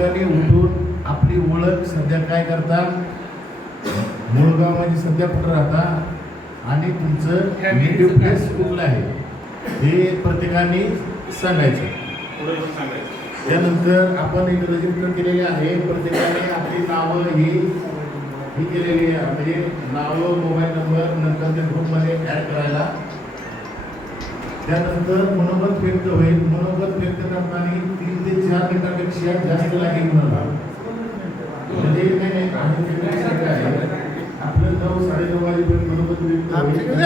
प्रत्येकाने उठून आपली ओळख सध्या काय करता? मुळगाव म्हणजे सध्या कुठं राहता? आणि तुमचं नेटिव्ह प्लेस कुठलं आहे? हे प्रत्येकाने सांगायचं. त्यानंतर आपण एक रजिस्टर केलेले आहे. प्रत्येकाने आपली नावं ही ही केलेली आहे. म्हणजे नावं मोबाईल नंबर नंतर त्या ग्रुपमध्ये ॲड करायला. त्यानंतर मनोगत व्यक्त होईल. मनोगत व्यक्त करताना तीन ते चार मिनिटापेक्षा जास्त लागेल म्हणाला म्हणजे नाही आम्ही आहे. आपलं नऊ साडेनऊ वाजेपर्यंत मनोगत व्यक्त होईल.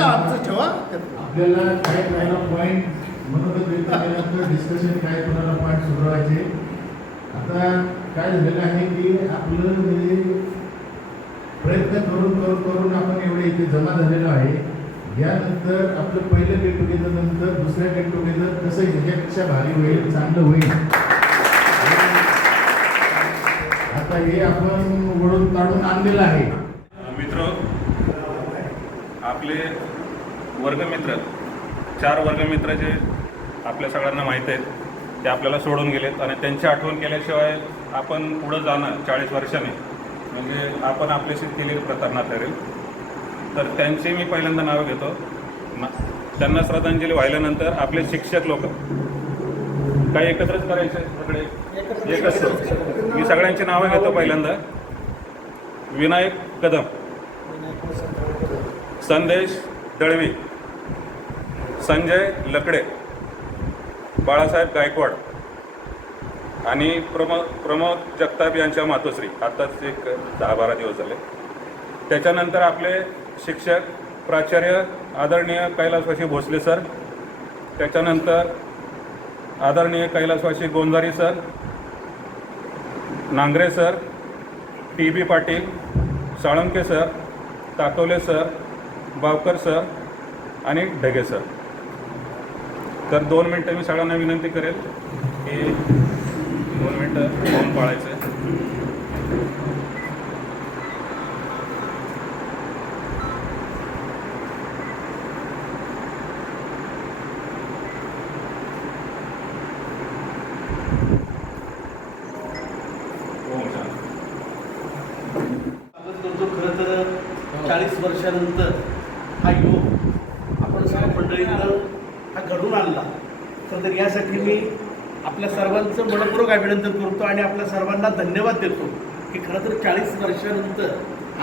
आपल्याला काय करायला पॉईंट मनोगत व्यक्त केल्यानंतर डिस्कशन काय कोणाला पॉईंट आता काय झालेलं आहे की आपलं म्हणजे प्रयत्न करून करून करून आपण एवढे इथे जमा झालेलो आहे. यानंतर आपलं पहिलं गेट टुगेदर नंतर दुसऱ्या गेट टुगेदर कसं ह्याच्यापेक्षा भारी होईल चांगलं होईल? आता हे आपण वळून काढून आणलेलं आहे. मित्र आपले वर्गमित्र चार वर्गमित्र जे आपल्या सगळ्यांना माहीत आहेत ते आपल्याला सोडून गेलेत आणि त्यांची आठवण केल्याशिवाय आपण पुढं जाणं चाळीस वर्षाने म्हणजे आपण आपल्याशी केलेली प्रतारणा ठरेल तर त्यांची मी पहिल्यांदा नावं घेतो. ना त्यांना श्रद्धांजली वाहिल्यानंतर आपले शिक्षक लोक. काही एकत्रच करायचे सगळे? एकच मी सगळ्यांची नावं घेतो पहिल्यांदा. विनायक कदम. संदेश दळवी. संजय लकडे. बाळासाहेब गायकवाड. आणि प्रमोद प्रमोद जगताप यांच्या मातोश्री. आत्ताच एक दहा बारा दिवस झाले. त्याच्यानंतर आपले शिक्षक प्राचार्य आदरणीय कैलासवासी भोसले सर त्याच्यानंतर आदरणीय कैलासवासी Gonjari sir Nangare sir T B Patil Salunke sir Takawale sir Bavkar sir आणि ढगे सर. तर दोन मिनटं मी सगळ्यांना विनंती करेल की दोन मिनटं मौन पाळायचं. आहे ओम शांती. स्वागत करतो खरं तर चाळीस वर्षानंतर हा योग आपण सर्व मंडळीनं हा घडून आणला खरं तर यासाठी मी आपल्या सर्वांचं मनपूर्वक अभिनंदन करतो आणि आपल्या सर्वांना धन्यवाद देतो की खरं तर चाळीस वर्षानंतर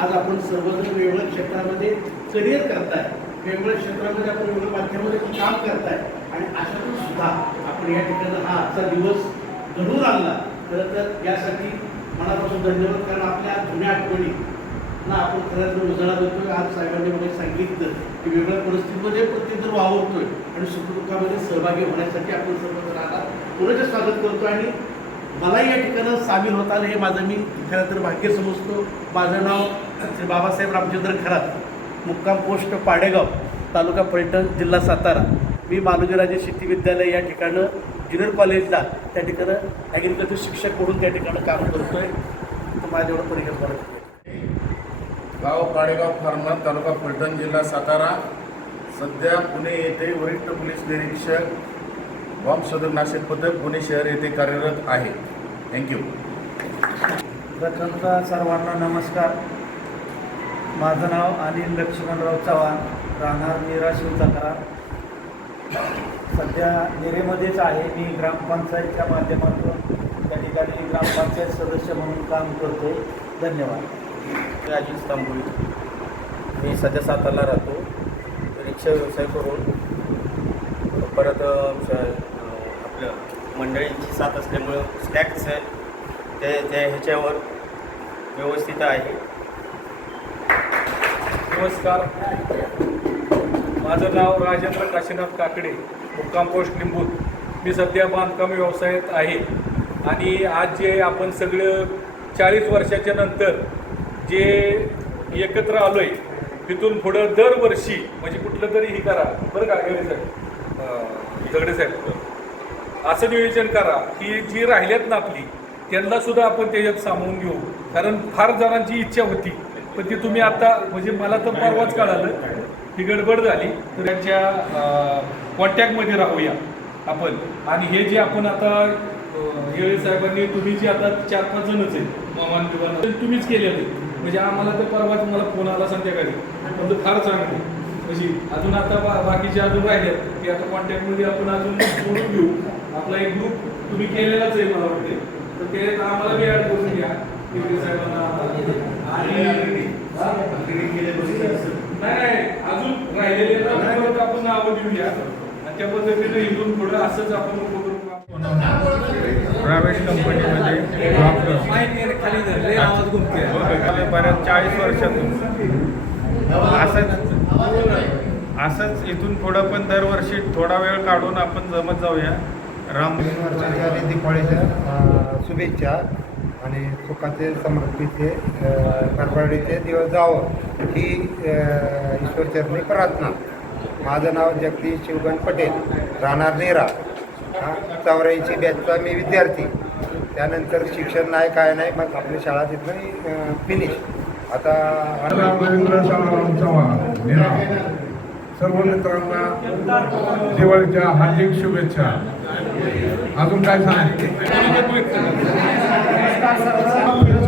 आज आपण सर्वजण वेगवेगळ्या क्षेत्रामध्ये करिअर करताय. वेगवेगळ्या क्षेत्रामध्ये आपण वेगवेगळ्या माध्यमामध्ये काम करताय. आणि अशातून सुद्धा आपण या ठिकाणी हा आजचा दिवस घडून आणला. खरं तर यासाठी मनापासून धन्यवाद. कारण आपल्या जुन्या आठवणी ना आपण खरं तर उजाळा देतोय. आज साहेबांनी मला सांगितलं की वेगवेगळ्या परिस्थितीमध्ये प्रत्येक तर वावरतोय. आणि सुखदुःखामध्ये सहभागी होण्यासाठी आपण सर्वजण आता पुण्याचे स्वागत करतो आणि मला या ठिकाणं सामील होत आलं हे माझं मी खरं तर भाग्य समजतो. माझं नाव श्री बाबासाहेब रामचंद्र खरात मुक्काम पोस्ट पाडेगाव तालुका पर्यटन जिल्हा सातारा. मी मालोजीराजे शेती विद्यालय या ठिकाणं ज्युनियर कॉलेजला त्या ठिकाणं ॲग्रिकल्चर शिक्षक म्हणून त्या ठिकाणं काम करतोय. तर माझ्यावर परिचय करायचं गाव पाडेगाव फार्मर तालुका पर्यटन जिल्हा सातारा. सध्या पुणे येथे वरिष्ठ पोलीस निरीक्षक बॉम्ब शोधक नाशिक पथक पुणे शहर येथे कार्यरत आहे. थँक्यू प्रथमतः सर्वांना नमस्कार. माझं नाव अनिल लक्ष्मणराव चव्हाण राहणार नीरा शिवचक्रा. सध्या निरेमध्येच आहे. मी ग्रामपंचायतच्या माध्यमातून त्या ठिकाणी ग्रामपंचायत सदस्य म्हणून काम करतो. धन्यवाद. मी अजित तांबोळी. मी सध्या सातारला राहतो. रिक्षा व्यवसाय करून परत आपलं मंडळींची साथ असल्यामुळं स्नॅक्स ते त्या ह्याच्यावर व्यवस्थित आहे. नमस्कार. माझं नाव राजेंद्र काशीनाथ काकडे मुक्काम पोस्ट लिंबूत मी सध्या बांधकाम व्यवसायात आहे. आणि आज जे आपण सगळं चाळीस वर्षाच्या नंतर जे एकत्र आलो आहे तिथून पुढं दरवर्षी म्हणजे कुठलं तरी हे करा. बरं का गेले साहेब झगडे साहेब. असं नियोजन करा की जी राहिल्यात ना आपली त्यांना सुद्धा आपण त्याच्यात सामावून घेऊ. कारण फार जणांची इच्छा होती पण ती तुम्ही आता म्हणजे मला तर परवाच कळालं ही गडबड झाली तर त्यांच्या कॉन्टॅक्टमध्ये राहूया आपण. आणि हे जे आपण आता अं, येळे साहेबांनी तुम्ही जी आता चार पाच जणच आहे मामान बिमान तुम्हीच केलेले म्हणजे आम्हाला तर परवा तुम्हाला फोन आला संध्याकाळी पण तो फार चांगले म्हणजे अजून आता बा- बाकीचे अजून राहिले की आता कॉन्टॅक्टमध्ये आपण अजून सोडून घेऊ आपला एक ग्रुप तुम्ही केलेलाच आहे मला वाटते तर ते आम्हाला बी ॲड करून घ्या येळे साहेबांना आणि हा? नाही नाही. अजून राहिलेले आपण नावं देऊया आणि त्या पद्धतीने इथून पुढे असंच आपण प्रायव्हेट कंपनीमध्ये जॉब करतो. बऱ्याच चाळीस वर्षातून. असंच असंच इथून पुढं पण दरवर्षी थोडा वेळ काढून आपण जमत जाऊया. राम नवीन वर्षाच्या आणि शुभेच्छा आणि सुखाचे समृद्धीचे भरभराटीचे दिवस जावं ही ईश्वरचरणी प्रार्थना. माझं नाव जगदीश शिवगण पटेल. राहणार नेरा. हा चौऱ्याऐंशी बॅचचा मी विद्यार्थी. त्यानंतर शिक्षण नाही काय नाही मग आपली शाळा तिथून फिनिश आता सर्व मित्रांना दिवाळीच्या हार्दिक शुभेच्छा. अजून काय सांगायचं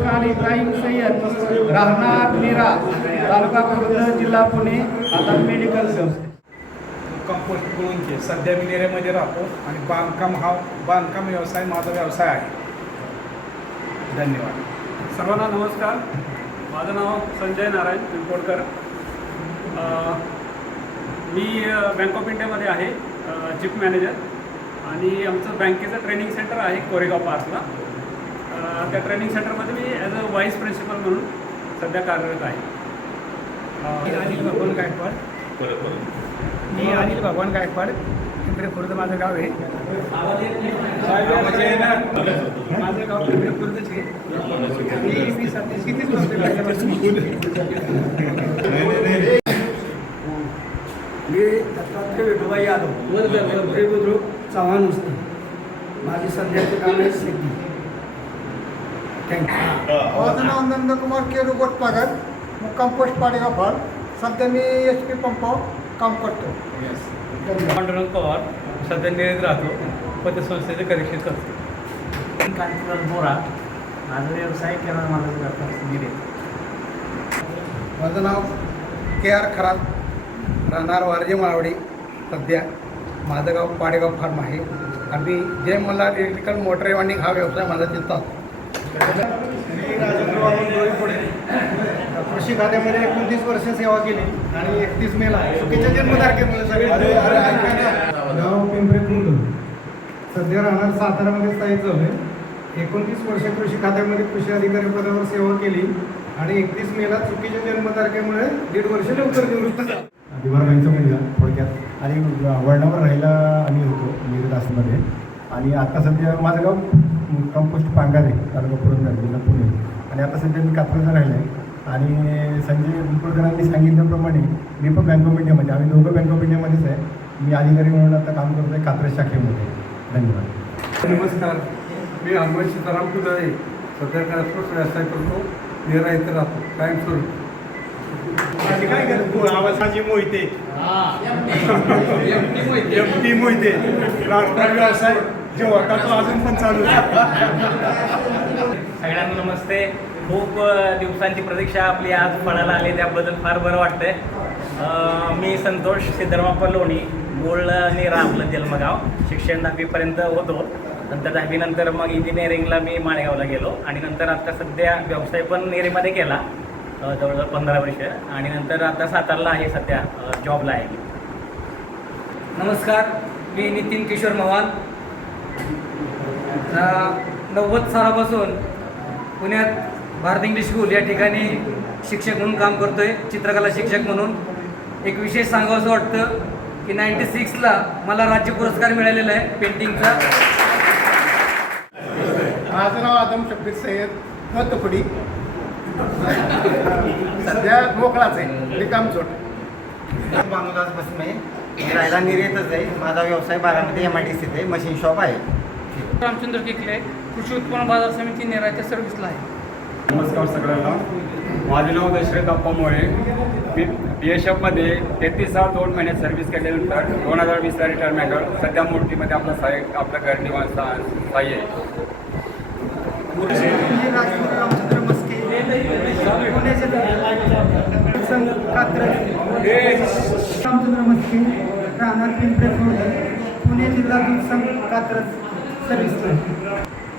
खान इब्राहिम सय्यद राहणार निरा तालुका खुर्द जिल्हा पुणे आता मेडिकल संस्थे कंपोस्ट गुळूंचे सध्या मी नेरेमध्ये राहतो आणि बांधकाम हा बांधकाम व्यवसाय माझा व्यवसाय आहे. धन्यवाद. सर्वांना नमस्कार. माझं नाव संजय नारायण पिंपोडकर मी बँक ऑफ इंडियामध्ये आहे चीफ मॅनेजर आणि आमचं बँकेचं ट्रेनिंग सेंटर आहे कोरेगाव पार्कला. अ, त्या ट्रेनिंग सेंटरमध्ये मी ॲज अ व्हाईस प्रिन्सिपल म्हणून सध्या कार्यरत आहे. मी अनिल भगवान गायकवाड. मी अनिल भगवान गायकवाड. पिंपरी खुर्द माझं गाव आहे. माझं गाव पिंपरी खुर्दचे मी मी सध्या कितीच मी दत्तात्रय विठोबा यादव. बुद्रुक. चव्हाण वस्ती माझी सध्याचे काम आहे सिद्धी. थँक्यू माझं नाव नंदकुमार केरू गोटपागर मुक्काम पोस्ट पाडेगाव फाळ सध्या मी एच पी पंपावर काम करतो. पांडुरंग पवार. सध्या निळेत राहतो. पतसंस्थेचे करेक्शन करतो. कांतीलाल बोरा. माझा व्यवसाय केला माझा व्यापार गिरे माझं नाव के आर खरात. राहणार वारजे माळवडी. सध्या. माझं गाव पाडेगाव फार्म आहे. आम्ही Jay Malhar electrical motor winding हा व्यवसाय माझा चालतात कृषी खात्यामध्ये एकोणतीस वर्ष सेवा केली आणि एकतीस मेला. चुकीच्या जन्मतारखेमुळे सगळे गाव पिंपरी खुर्द सध्या राहणार सातारामध्ये स्थायिक झालोय एकोणतीस वर्ष कृषी खात्यामध्ये कृषी अधिकारी पदावर सेवा केली आणि एकतीस मेला चुकीच्या जन्मतारखेमुळे दीड वर्ष लवकर निवृत्त झालो. दिवारबाईंचा मुलगा थोडक्यात. आणि वळणावर राहायला आम्ही होतो मिरदासमध्ये आणि आता सध्या माझं गाव कंपोस्ट पांगारे तालुका पुरंदर जिल्हा पुणे. आणि आता सध्या मी कात्रजा राहिला आहे आणि संजय कुलकर्णांनी सांगितल्याप्रमाणे मी पण बँक ऑफ इंडियामध्ये आम्ही दोघं बँक ऑफ इंडियामध्येच आहे. मी अधिकारी म्हणून आता काम करतो आहे कात्रज शाखेमध्ये. धन्यवाद. नमस्कार. मी अमोल सीताराम कुदळे सध्या ट्रान्सपोर्ट व्यवसाय करतो. नेरा इथे राहतो. कायमस्वरूपी. काय करतो माझी Mohite. M T Mohite. Transport व्यवसाय जो होता तो अजून पण चालू सगळ्यांना नमस्ते. खूप दिवसांची प्रतीक्षा. आपली आज फळाला आली त्याबद्दल फार बरं वाटतंय. मी संतोष सिद्धरामप्पा लोणी मूळ नेरा आपलं जन्मगाव. शिक्षण दहावीपर्यंत होतो. नंतर दहावीनंतर मग इंजिनिअरिंगला मी माळेगावला गेलो. आणि नंतर आता सध्या व्यवसाय पण नेरेमध्ये केला. जवळजवळ पंधरा वर्ष. आणि नंतर आता सातारला आहे सध्या जॉबला आहे. नमस्कार मी नितीन किशोर मवाल. नव्वद सालापासून पुण्यात भारत इंग्लिश स्कूल या ठिकाणी शिक्षक म्हणून काम करतोय चित्रकला शिक्षक म्हणून. एक विशेष सांगावंसं वाटतं की नाईन्टी सिक्सला मला राज्य पुरस्कार मिळालेला आहे पेंटिंगचा. माझं नाव आदम शब्बीर सय्यद मतपुडी सध्या मोकळाच आहे. रिकाम चोट. भानुदास बसमे मी राहायला निर्यातच आहे. माझा व्यवसाय बारामध्ये एम आय डी सीत आहे मशीन शॉप आहे. रामचंद्र किकले कृषी उत्पन्न बाजार समिती नेराच्या सर्व्हिसला आहे. नमस्कार सगळ्यांना. माझे नाव दशरथ अप्पा मोळे मी बी एस एफमध्ये तेहतीस सहा दोन महिन्यात सर्व्हिस केल्यानंतर दोन हजार वीसला रिटायरमेंट सध्या मोठीमध्ये आपलं सहाय्य आपलं घर निवास सहाय्य आहे. रामचंद्र मस्के राहणार पिंपळे खुर्द पुणे जिल्हा दूध संघ कात्रज सर्व्हिस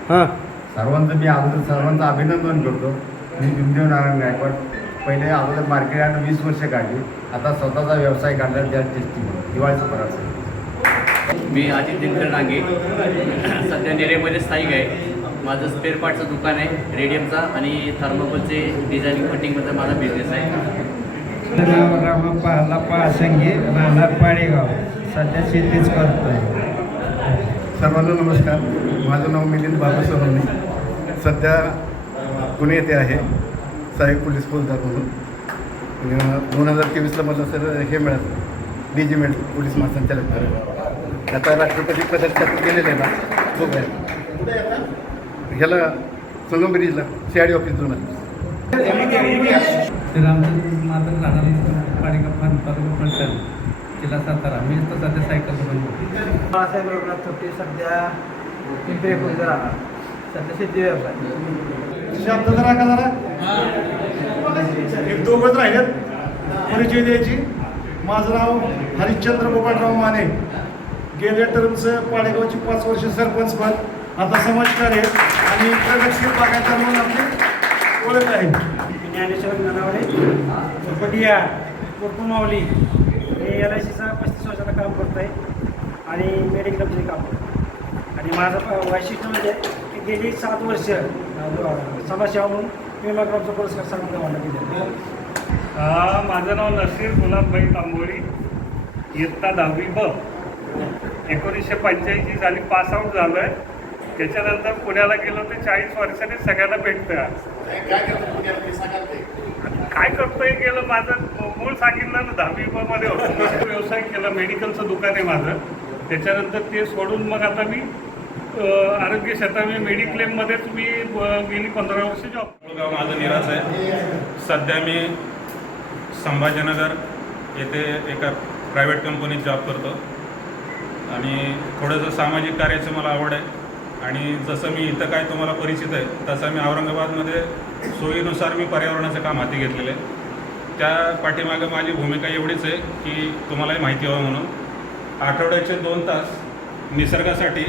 हां. सर्वांचं मी अगोदर सर्वांचं अभिनंदन करतो. मी बिंदेव नारायण गायकवाड. पहिले अगोदर मार्केट यार्ड वीस वर्ष काढली. आता स्वतःचा व्यवसाय काढला त्या टेस्टिंग दिवाळीचं पराचं. मी अजित दिनकर डांगे सध्या नेरेमध्ये स्थायिक आहे. माझं स्पेअर पार्टचं दुकान आहे रेडियमचा आणि थर्मोकोलचे डिझायनिंग कटिंगमध्ये माझा बिझनेस आहे. नाव रामप्पा लप्पा संगे राहणार पाडेगाव. सध्या शेतीच करतोय. सर्वांना नमस्कार. माझं नाव मिलिंद बाबा सोनवणे सध्या पुणे येथे आहे. सहाय्यक पोलीस फौजदार म्हणून. दोन हजार तेवीसला मला सर हे मिळालं. डी जी मिळालं पोलीस महासंचालक. आता राष्ट्रपती पदासाठी गेलेले आहे ना. कुठे आता ह्याला संगमगिरीला सी आय डी ऑफिस जुना माधव राहणार फलटण जिल्हा सातारा. मी तर सध्या सायकल बनवतो बाळासाहेब रघुनाथ थोपटे सध्या पिंपळे खुर्द राहणार. सध्या शेती व्यवसाय. शब्द जरा का जरा. एक दोघंच राहिलेत. परिचय द्यायची. माझं नाव हरिश्चंद्र गोपाळराव माने. गेल्या टर्मचं पाडेगावची पाच वर्ष सरपंच पद. आता समाजकार्य आणि प्रगतशील बागायतदार म्हणून आपली ओळख आहे. ज्ञानेश्वर ननावडे पटिया मावली मी एल आय सीचा पस्तीस वर्षाला काम करतो आहे आणि मेडिकलमध्ये काम करतो आणि माझं वैशिष्ट्य म्हणजे की गेली सात वर्ष समाजसेवा म्हणून विमाग्रामचा पुरस्कार सांगून गावाला दिला माझं नाव नसीर गुलाबभाई तांबोळी. इयत्ता दहावी ब. एकोणीसशे पंच्याऐंशी साली पास आऊट झालो आहे त्याच्यानंतर पुण्याला गेलो ते चाळीस वर्षाने सगळ्यांना भेटतं काय काय करतो पुण्याला? ते सांगाल ते काय करतोय गेलं माझं मूळ सांगितलं ना दहावी मध्ये होतो. व्यवसाय केला मेडिकलचं दुकान आहे माझं. त्याच्यानंतर ते सोडून मग आता मी आरोग्य क्षेत्रात मी मेडिक्लेममध्येच मी अ, गेली पंधरा वर्ष जॉब माझं निराच आहे. सध्या मी संभाजीनगर येथे एका प्रायव्हेट कंपनीत जॉब करतो. आणि थोडंसं सामाजिक कार्याची मला आवड आहे. आणि जसं मी इथं काय तुम्हाला परिचित आहे तसं मी औरंगाबादमध्ये सोयीनुसार मी पर्यावरणाचं काम हाती घेतलेलं आहे. त्या पाठीमागं माझी भूमिका एवढीच आहे की तुम्हालाही माहिती व्हावं म्हणून. आठवड्याचे दोन तास निसर्गासाठी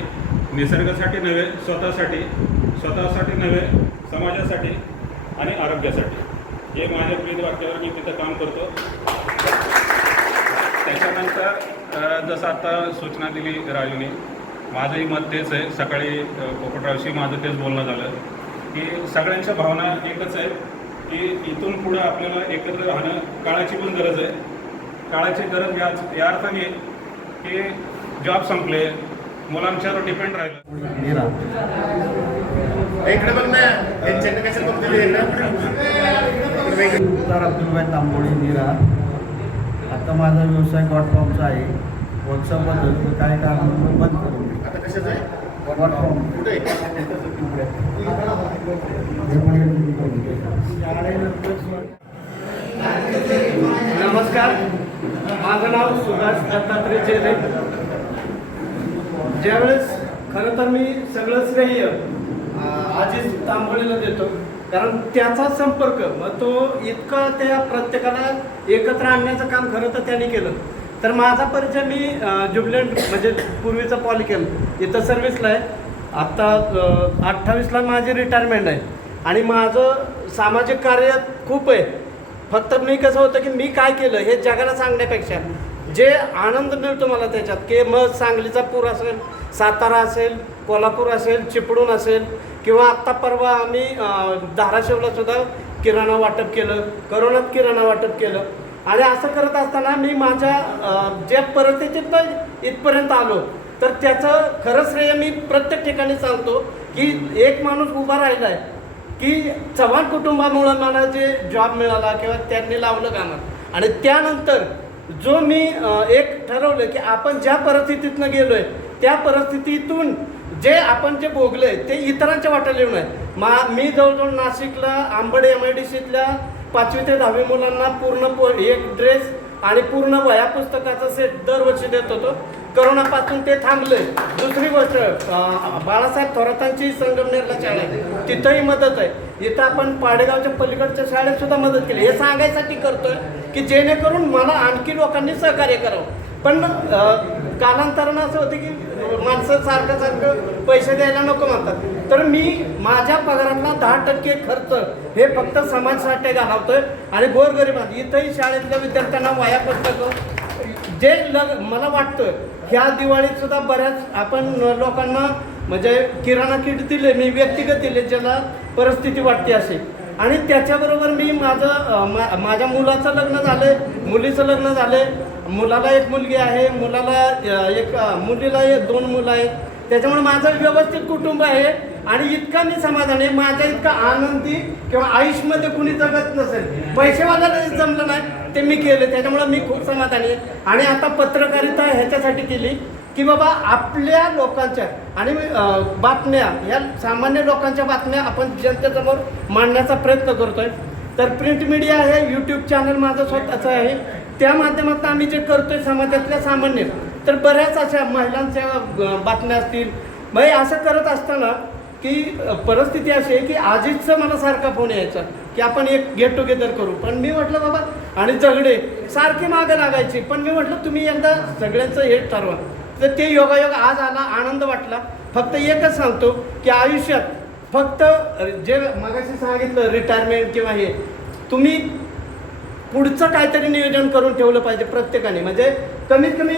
निसर्गासाठी नव्हे स्वतःसाठी स्वतःसाठी नव्हे समाजासाठी आणि आरोग्यासाठी. हे माझ्या ब्रीद वाक्यावर मी तिथं काम करतो. त्याच्यानंतर जसं आता सूचना दिली राजूने माझंही मत तेच आहे. सकाळी पोपटरावशी माझं तेच बोलणं झालं. की सगळ्यांच्या भावना एकच आहे की इथून पुढं आपल्याला एकत्र राहणं काळाची पण गरज आहे. काळाची गरज या या अर्थाने आहे की जॉब संपले मुलांच्यावर डिपेंड राहिलं. इकडे बघ ना त्यांच्याकडे कसं बघतो ते? उत्तर अब्दुलबाई तांबोळी निरा. आता माझा व्यवसाय गॉड फॉर्मचा आहे. वर्कशॉपबद्दल काय कारण बंद. आता कशाचं आहे? गॉड फॉर्म कुठे? नमस्कार. माझं नाव सुभाष दत्तात्रय चेले. ज्यावेळेस खरं तर मी सगळं श्रेय अजित तांबोळीला देतो. कारण त्याचा संपर्क मग तो इतका त्या प्रत्येकाला एकत्र आणण्याचं काम खरं तर त्यांनी केलं. तर माझा परिचय मी अं, म्हणजे पूर्वीचा पॉलिकेल इथं सर्व्हिसला आहे. आत्ता अठ्ठावीसला माझी रिटायरमेंट आहे. आणि माझं सामाजिक कार्य खूप आहे. फक्त मी कसं होतं की मी काय केलं हे जगाला सांगण्यापेक्षा जे आनंद मिळतो मला त्याच्यात की मग सांगलीचा पूर असेल सातारा असेल कोल्हापूर असेल चिपळूण असेल किंवा आत्ता परवा आम्ही धाराशिवला सुद्धा किराणा वाटप केलं करोनात किराणा वाटप केलं. आणि असं करत असताना मी माझ्या अं, ज्या परिस्थितीतनं इथपर्यंत आलो तर त्याचं खरं श्रेय मी प्रत्येक ठिकाणी सांगतो की एक माणूस उभा राहिला आहे की चव्हाण कुटुंबामुळं मला जे जॉब मिळाला किंवा त्यांनी लावलं कामात आणि त्यानंतर जो मी एक ठरवलं की आपण ज्या परिस्थितीतनं गेलो आहे त्या परिस्थितीतून जे आपण जे भोगलं आहे ते इतरांच्या वाट्याला येऊन आहे. मा मी जवळजवळ नाशिकला आंबड एम आय डी सीतल्या पाचवी ते दहावी मुलांना पूर्ण पो एक ड्रेस आणि पूर्ण वह्या पुस्तकाचा सेट दरवर्षी देत होतो. करोनापासून ते थांबले दुसरी गोष्ट बाळासाहेब थोरातांची संगमनेरला शाळा आहे. तिथंही मदत आहे. इथं आपण पाडेगावच्या पलीकडच्या शाळेत सुद्धा मदत केली. हे सांगायसाठी करतोय की जेणेकरून मला आणखी लोकांनी सहकार्य करावं. पण कालांतरानं असं होतं की माणसं सारखं सारखं पैसे द्यायला नको म्हणतात. तर मी माझ्या पगारातला दहा टक्के खर्च हे फक्त समाजासाठी घालवतोय आणि गोरगरिबात इथंही शाळेतल्या विद्यार्थ्यांना वाया पुस्तकं जे लग मला वाटतं ह्या दिवाळीत सुद्धा बऱ्याच आपण लोकांना म्हणजे किराणा किट दिले मी व्यक्तिगत दिले ज्याला परिस्थिती वाटते अशी. आणि त्याच्याबरोबर मी माझं मा- माझ्या मुलाचं लग्न झालं मुलीचं लग्न झालं मुलाला एक मुलगी आहे मुलाला एक मुलीला एक दोन मुलं आहेत. त्याच्यामुळे माझं व्यवस्थित कुटुंब आहे आणि इतका मी समाधान आहे. माझ्या इतका आनंदी किंवा आयुष्यमध्ये कुणी जगत नसेल. पैसेवाला जमलं नाही ते मी केलं. त्याच्यामुळे मी खूप समाधानी आहे. आणि आता पत्रकारिता ह्याच्यासाठी केली की बाबा आपल्या लोकांच्या आणि बातम्या या सामान्य लोकांच्या बातम्या आपण जनतेसमोर मांडण्याचा प्रयत्न करतोय. तर प्रिंट मीडिया हे यूट्यूब चॅनल माझं स्वतःचं आहे. त्या माध्यमातून आम्ही जे करतोय समाजातल्या सामान्य तर बऱ्याच अशा महिलांच्या बातम्या असतील. मग असं करत असताना की परिस्थिती अशी आहे की आजीचं मला सारखा फोन यायचा की आपण एक गेट टुगेदर करू. पण मी म्हटलं बाबा आणि झगडे सारखी मागं लागायची. पण मी म्हटलं तुम्ही एकदा सगळ्यांचं हे ठरवा. तर ते योगायोग आज आला आनंद वाटला. फक्त एकच सांगतो की आयुष्यात फक्त जे मगाशी सांगितलं रिटायरमेंट किंवा हे तुम्ही पुढचं काहीतरी नियोजन करून ठेवलं पाहिजे प्रत्येकाने. म्हणजे कमीत कमी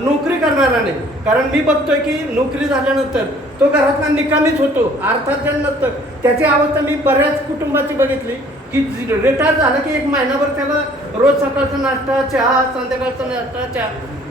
नोकरी करणाराने कारण मी बघतोय की नोकरी झाल्यानंतर तो घरातला निकामीच होतो अर्थात नंतर त्याची अवस्था मी बऱ्याच कुटुंबाची बघितली की रिटायर झालं की एक महिनाभर त्याला रोज सकाळचा नाश्ता चहा संध्याकाळचा नाश्ता चहा.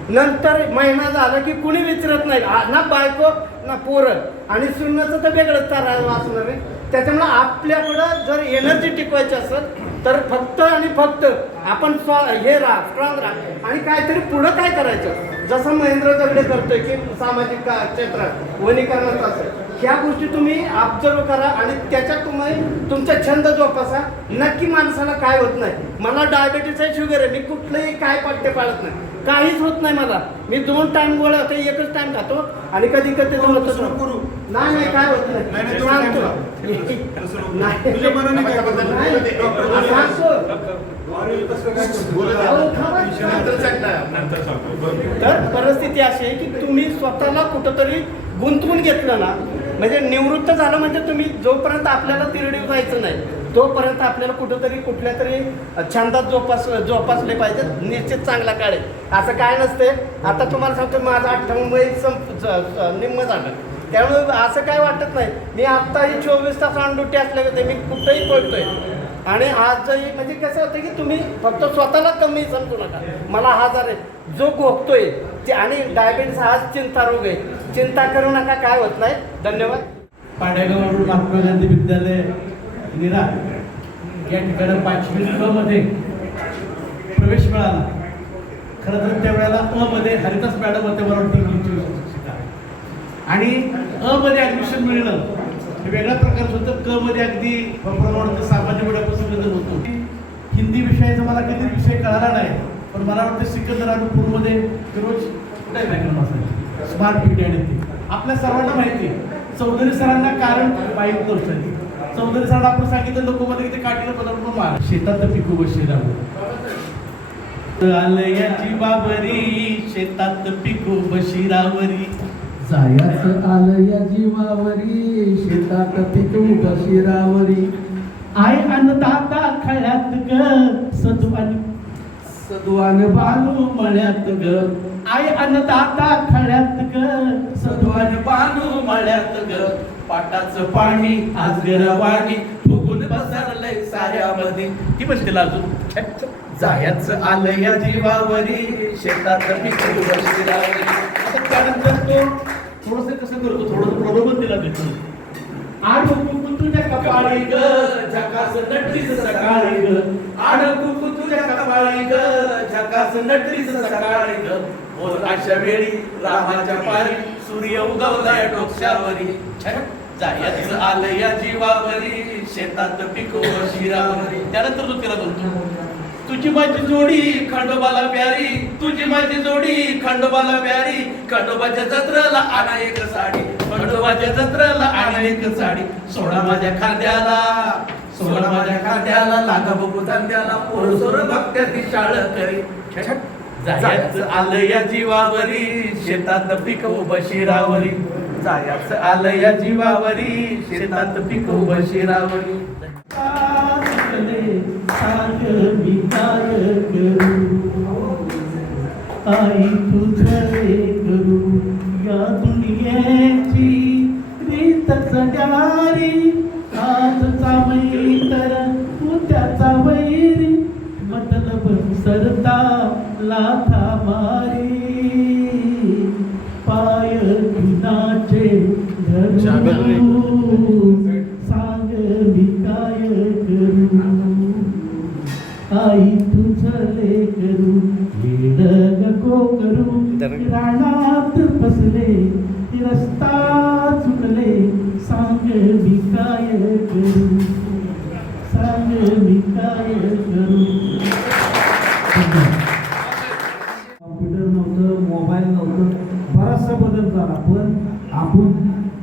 नंतर महिना झाला की कुणी विचारत नाही. ना बायको ना पोरं. आणि सुन्नाचं तर वेगळंच तारा असणार आहे. त्याच्यामुळं आपल्याकडं जर एनर्जी टिकवायची असेल तर फक्त आणि फक्त आपण स्व हे राहा स्ट्रॉंग राहा. आणि काहीतरी पुढं काय करायचं? जसं महेंद्र दगडे करतोय की सामाजिक का क्षेत्रात वनीकरणाचं असेल ह्या गोष्टी तुम्ही ऑब्झर्व करा आणि त्याच्यात तुम्ही तुमचा छंद जोपासा. नक्की माणसाला काय होत नाही? मला डायबेटीस आहे शुगर आहे. मी कुठलंही काय पट्टे पाळत नाही. काहीच होत नाही मला. मी दोन टाइम गोळ्या होते एकच टाइम खातो आणि कधी कधी नाही. नाही काय होत नाही. नाही तुझ्या मनाने काय बदल नाही, सांगतो नंतर सांगतो बरं. तर परिस्थिती अशी आहे की तुम्ही स्वतःला कुठंतरी गुंतवून घेतलं ना म्हणजे निवृत्त झालं म्हणजे तुम्ही जोपर्यंत आपल्याला तिरडी जायचं नाही तोपर्यंत आपल्याला कुठंतरी कुठल्या तरी छंदात जोपास जोपासले पाहिजे निश्चित चांगला काळ आहे. असं काय नसते आता तुम्हाला सांगतो माझं अठ्ठावन्न वय संप ज- ज- निम्म झालं. त्यामुळे असं काय वाटत नाही. मी आत्ताही चोवीस तास अंडुटी असल्याकडे मी कुठंही पळतोय. आणि आजही म्हणजे कसं होतं की तुम्ही फक्त स्वतःला कमी समजू नका. मला हा आजार आहे जो भोगतोय ते आणि डायबिटीस हा चिंता रोग आहे. चिंता करू नका काय होत नाही. धन्यवाद. पाडेगाववरून महात्मा गांधी विद्यालय निरा. या ठिकाणी पाचवी मध्ये प्रवेश मिळाला. खरं तर त्यावेळेला अ मध्ये हरिदास मॅडम होते मला वाटतं आणि अ मध्ये ॲडमिशन मिळणं हे वेगळ्या प्रकारचं होतं. क मध्ये अगदी प्रमाणात सामान्य मुलापासून होतो. हिंदी विषयाचा मला कधी विषय कळाला नाही पण मला वाटतं सिकंदर आणि पूर्वमध्ये रोज कुठे स्मार्ट पिढी आणि ते. आपल्या सर्वांना माहिती आहे. चौधरी सरांना कारण माहीत नव्हतं चौधरी सरांना आपण सांगितलं लोकमध्ये की ते काठीला पदार्थ मार शेतात पिकू बसले आलयाची बाबरी शेतात पिकू बशिरावरी जायाच आलं या जीवावरी. शेतात पिकू शिरावरी? आय अन्नदाता खळ्यात ग सदवान सदवान बालू मळ्यात ग. आय अन्नदाता खळ्यात ग सदवान बालू मळ्यात ग. पाटाचं पाणी आज गरवाणी फुगून बसरलंय साऱ्यामध्ये. ती म्हणते अजून जायाच आलं या जीवावरी. शेतात पिकू बशिरावरी आता तो थोडस कसं करतो थोडस प्रलोभन दिला देतो आड कुकू तुझ्या कपाळी ग झकास सकाळी ग. आड तुझ्या कपाळी ग झकास सकाळी ग. वेळी रामाच्या पारी सूर्य उगवलाय डोक्यावरी. जायचं आलं या जीवावरी शेतात पिको शिरावरी. त्यानंतर तो तिला बोलतो. तुझी माझी जोडी खंडोबाला प्यारी. तुझी माझी जोडी खंडोबाला प्यारी. खंडोबाच्या जत्रेला आणा एक साडी. खंडोबाच्या जत्रेला आणा एक साडी. सोडा माझ्या खांद्याला. सोडा माझ्या खांद्याला. लागा बघू तांद्याला पोरसोर भक्त्याची शाळ करी. जायचं आलं या जीवावरी. शेतात पिक बशिरावरी जायचं आलं या जीवावरी. शेतात पिक बशिरावरी सांग करू आई तुझे करू या दुनियेची रीत सजारी आजचा मैतर उद्याचा वैरी मतलब सरता लाथा मारी पाय गुणाचे धरू आई तुझं लेकरू येड नको करू रानात बसले रस्ता चुकले सांग मी काय करू? सांग मी काय करू कॉम्प्युटर नव्हतं मोबाईल नव्हतं बराचसा बदल झाला पण आपण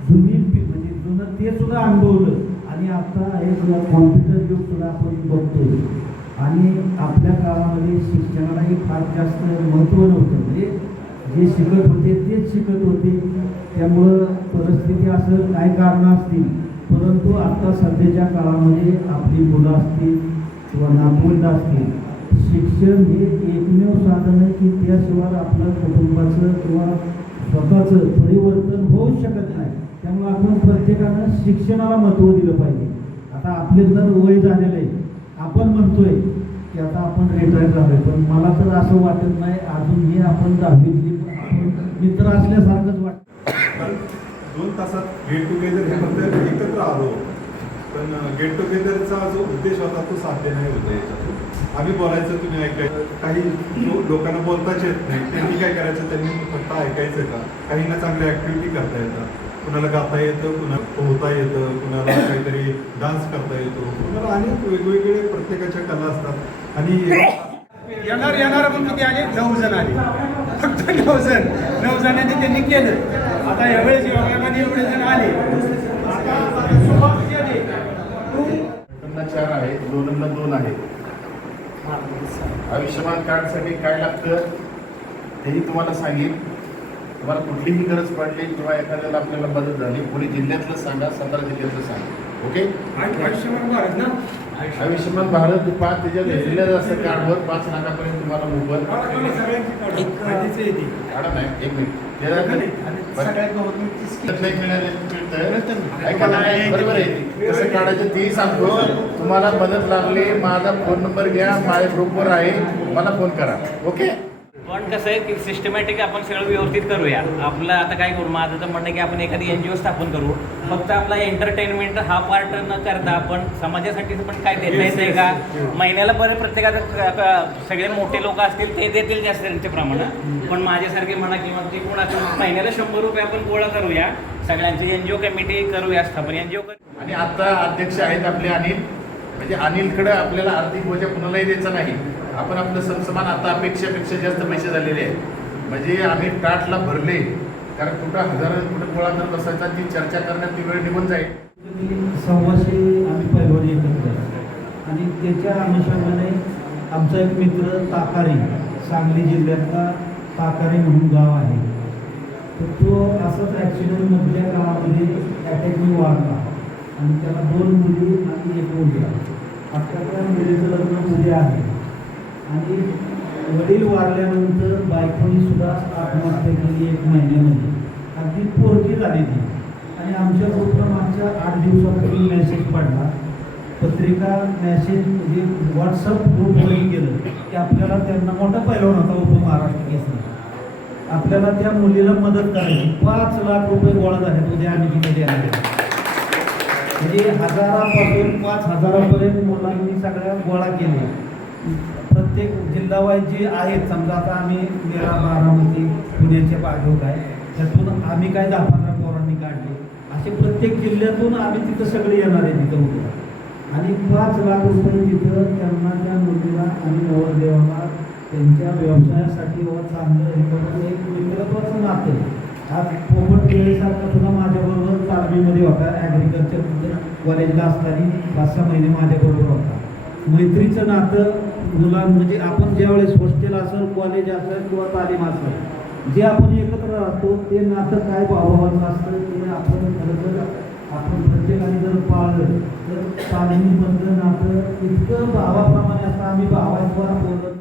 जुनी पि- म्हणजे जुनं ते सुद्धा अनुभवलं आणि आता हे सुद्धा कॉम्प्युटर युग सुद्धा आपण बघतोय आणि आपल्या काळामध्ये शिक्षणालाही फार जास्त महत्त्व नव्हतं. म्हणजे जे शिकत होते तेच शिकत होते. त्यामुळं परिस्थिती असं काय कारणं असतील. परंतु आत्ता सध्याच्या काळामध्ये आपली मुलं असतील किंवा नातवंड असतील शिक्षण हे एकमेव साधन आहे की त्याशिवाय आपलं कुटुंबाचं किंवा स्वतःचं परिवर्तन होऊ शकत नाही. त्यामुळे आपण प्रत्येकानं शिक्षणाला महत्त्व दिलं पाहिजे. आता आपले जर वय झालेलं आहे. आपण म्हणतोय की आता आपण रिटायर झालोय पण मला तर असं वाटत नाही अजूनही आपण दहावीतली आपण मित्र असल्यासारखंच वाटतं. दोन तासात गेट टुगेदर हे फक्त एकत्र आलो. पण गेट टुगेदरचा जो उद्देश होता तो साध्य नाही होता याच्यातून. आम्ही बोलायचं तुम्ही ऐकायचं. काही लोकांना बोलताच येत नाही. त्यांनी काय करायचं? त्यांनी फक्त ऐकायचं का? काहींना चांगल्या ऍक्टिव्हिटी करता येतात. कुणाला गाता येतं कुणाला पोहता येतं कुणाला काहीतरी डान्स करता येतो. कुणाला अनेक वेगवेगळे प्रत्येकाच्या कला असतात. आणि येणार येणार पण किती आले? नऊ जण आले. फक्त नऊ जण. नऊ जणांनी त्यांनी केलं. आता यावेळेस योगाने एवढे जण आले. चार आहे दोनला दोन आहे. आयुष्यमान कार्डसाठी काय लागतं तेही तुम्हाला सांगेन. तुम्हाला कुठलीही गरज पडली किंवा एखाद्याला आपल्याला मदत झाली पुणे जिल्ह्यातलं सांगा सातारा जिल्ह्यातलं सांगा. ओके? आयुष्यमान भारत ना? आयुष्यमान भारत पाच त्याच्यात लिहिलेलं असतं कार्डवर पाच लाखापर्यंत तुम्हाला मोबाईल. एक मिनिट. बरोबर आहे. कसं काढायचं तेही सांगतो तुम्हाला मदत लागली माझा फोन नंबर घ्या माझ्या ग्रुपवर आहे मला फोन करा. ओके? पण कसं आहे की सिस्टमॅटिक आपण सगळं व्यवस्थित करूया. आपलं आता काय करू माझं तर म्हणणं की आपण एखादी एन जी ओ स्थापन करू. फक्त आपला एंटरटेनमेंट हा पार्ट न करता आपण समाजासाठी पण काय देता येत आहे का? महिन्याला बरे प्रत्येकाचं सगळे मोठे लोक असतील ते देतील जास्त त्यांच्या प्रमाणात. पण माझ्यासारखे म्हणा किंवा ते कोण असेल महिन्याला शंभर रुपये आपण गोळा करूया. सगळ्यांची एन जी ओ कमिटी करूया स्थापन एन जी ओ आणि आता अध्यक्ष आहेत आपले अनिल. म्हणजे अनिलकडे आपल्याला आर्थिक वजा कुणालाही द्यायचं नाही. आपण आपलं समसमान आता अपेक्षेपेक्षा जास्त पैसे झालेले आहेत. म्हणजे आम्ही टाटला भरले कारण कुठं हजार कुठं गोळा करत बसायचा ती चर्चा करण्यात ती वेळ निघून जाईल. सव्वाशे आम्ही पैभरी एकत्र आणि त्याच्या अनुषंगाने आमचा एक मित्र ताकारी सांगली जिल्ह्यातला ताकारी म्हणून गाव आहे. तर तो असंच ॲक्सिडेंटमधल्या गावामध्ये काळामध्ये अटॅकने वाढला आणि त्याला दोन मुली आणि एक मुलगा. आता त्या मुलीचं लग्न मुली आहे. आणि वडील वारल्यानंतर बायकोनी सुद्धा आत्महत्या केली एक महिन्यामध्ये. अगदी पोरगी झाली ती आणि आमच्या ग्रुपला मागच्या आठ दिवसापूर्वी मेसेज पडला. पत्रिका मेसेज म्हणजे व्हॉट्सअप ग्रुपवरून गेलं की आपल्याला त्यांना मोठा पैलवान होता उप महाराष्ट्र आपल्याला त्या मुलीला मदत करायची. पाच लाख रुपये गोळा झाले उद्या आम्ही तिथे देणार म्हणजे हजारापासून पाच हजारापर्यंत मुलांनी सगळ्या गोळा केल्या. प्रत्येक जिल्हावाईज जे आहेत समजा आता आम्ही निरा बारामती पुण्याचे पाठवत आहे त्यातून आम्ही काय दहा पंधरा पोरांनी काढले? असे प्रत्येक जिल्ह्यातून आम्ही तिथं सगळे येणार आहे तिथं उद्या आणि पाच लाख रुपये तिथं त्यांना त्या मुलीला आणि नवरदेवाला त्यांच्या व्यवसायासाठी व चांगलं हे करून एक मित्रत्वाचं नातं आज पोपट केळेसारखा सुद्धा माझ्याबरोबर तालमीमध्ये होता ॲग्रिकल्चर कॉलेजला असताना पाच सहा महिने माझ्याबरोबर होता. मैत्रीचं नातं मुलां म्हणजे आपण ज्यावेळेस हॉस्टेल असेल कॉलेज असेल किंवा तालीम असेल जे आपण एकत्र राहतो ते नातं काय भावाचं असतं ते आपण खरं तर आपण प्रत्येकाने जर पाळलं तर तालमीमधलं नातं इतकं भावाप्रमाणे असतं. आम्ही भावाच्या बोलत